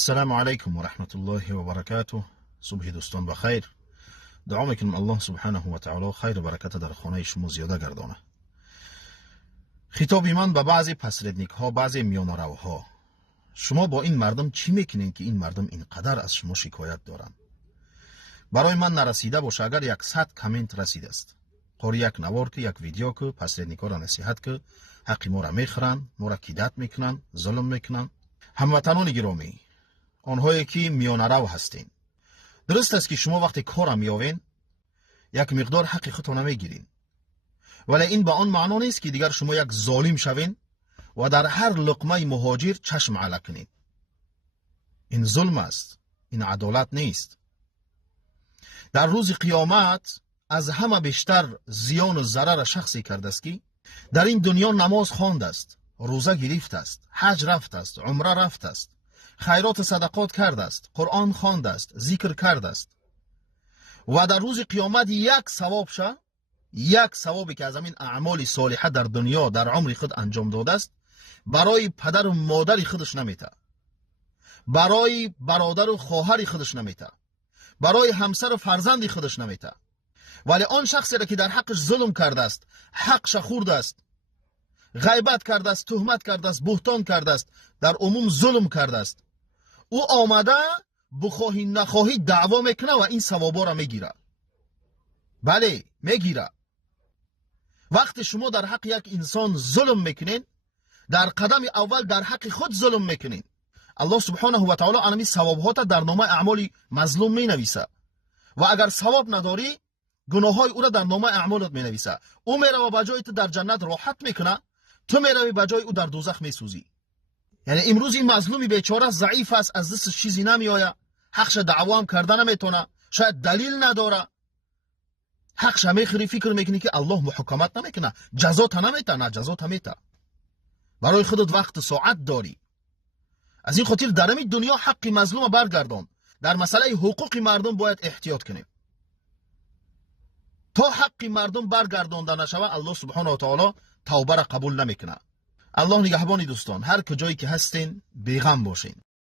السلام علیکم و رحمت الله و برکاته. صبح دوستان بخیر. دعا میکنم الله سبحانه و تعالی خیر و برکت در خانه شما زیاده گردانه. خطاب من به بعضی پسردنیک ها، بعضی میانرو ها: شما با این مردم چی میکنین که این مردم اینقدر از شما شکایت دارن؟ برای من نرسیده باشه اگر 100 کامنت رسیده است، قاری یک نوار که یک ویدیو که پسردنیک ها را نصیحت که حق ما را میخرن، ما را کیدت میکنن، ظلم میکنن. هموطنان گرامی، آنهایی که میانرو هستین، درست است که شما وقتی کار میاوین یک مقدار حق خودتان نمیگیرین، ولی این به آن معنا نیست که دیگر شما یک ظالم شوین و در هر لقمه مهاجر چشم علا کنید. این ظلم است، این عدالت نیست. در روز قیامت از همه بیشتر زیان و ضرر شخصی کرده است که در این دنیا نماز خوانده است، روزه گرفته است، حج رفته است، عمره رفته است، خیرات صدقات کرده است، قرآن خوانده است، ذکر کرده است، و در روز قیامت یک ثواب شه، یک ثوابی که از همین اعمال صالحه در دنیا در عمر خود انجام داده است، برای پدر و مادر خودش نمیته، برای برادر و خواهر خودش نمیته، برای همسر و فرزند خودش نمیته. ولی آن شخصی را که در حقش ظلم کرده است، حقش خورده است، غیبت کرده است، تهمت کرده است، بهتان کرده است، در عموم ظلم کرده است، او آمده بخواهی نخواهی دعوا میکنه و این ثوابا را میگیره. بله میگیره. وقتی شما در حق یک انسان ظلم میکنین، در قدم اول در حق خود ظلم میکنین. الله سبحانه و تعالی انمی ثوابها در نامه اعمال مظلوم مینویسه، و اگر ثواب نداری گناههای او را در نامه اعمالت مینویسه. او میره و بجای تو در جنت راحت میکنه، تو میروی بجای او در دوزخ میسوزی. یعنی امروز این مظلومی بیچاره ضعیف است، از دست چیزی نمیآید، حقش دعوا هم کرده نمیتونه، شاید دلیل نداره، حقش میخری، فکر میکنی که الله محکمت نمیکنه، جزات نمیته. نه، جزات میته. برای خودت وقت ساعت داری. از این خاطر در این دنیا حق مظلوم برگردان. در مسئله حقوق مردم باید احتیاط کنیم. تا حق مردم برگردانده نشود الله سبحانه و تعالی توبه را قبول نمیکنه. الله نگهبان دوستان، هر کجایی که هستین بیغم باشین.